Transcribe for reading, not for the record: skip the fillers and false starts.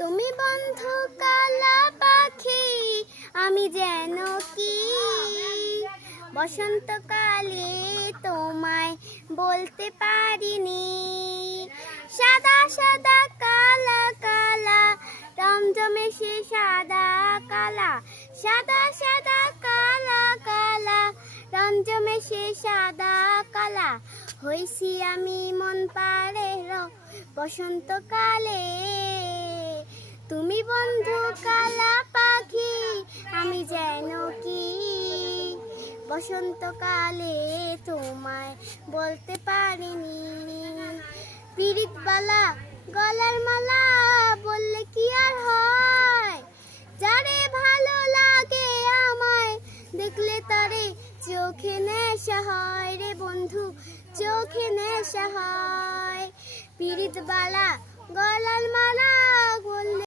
তুমি বন্ধু কালা পাখি, আমি যেন কি বসন্তকালে তোমায় বলতে পারিনি। সাদা সাদা কালা কালা রমজমে সে সাদা কালা, সাদা সাদা কালা কালা রমজমে সে সাদা কালা। হইছি আমি মন পারে বসন্তকালে। তুমি বন্ধু কালা পাখি, আমি যেন কি বসন্তকালে তোমায় বলতে পারিনি। পিরিত বালা গলার মালা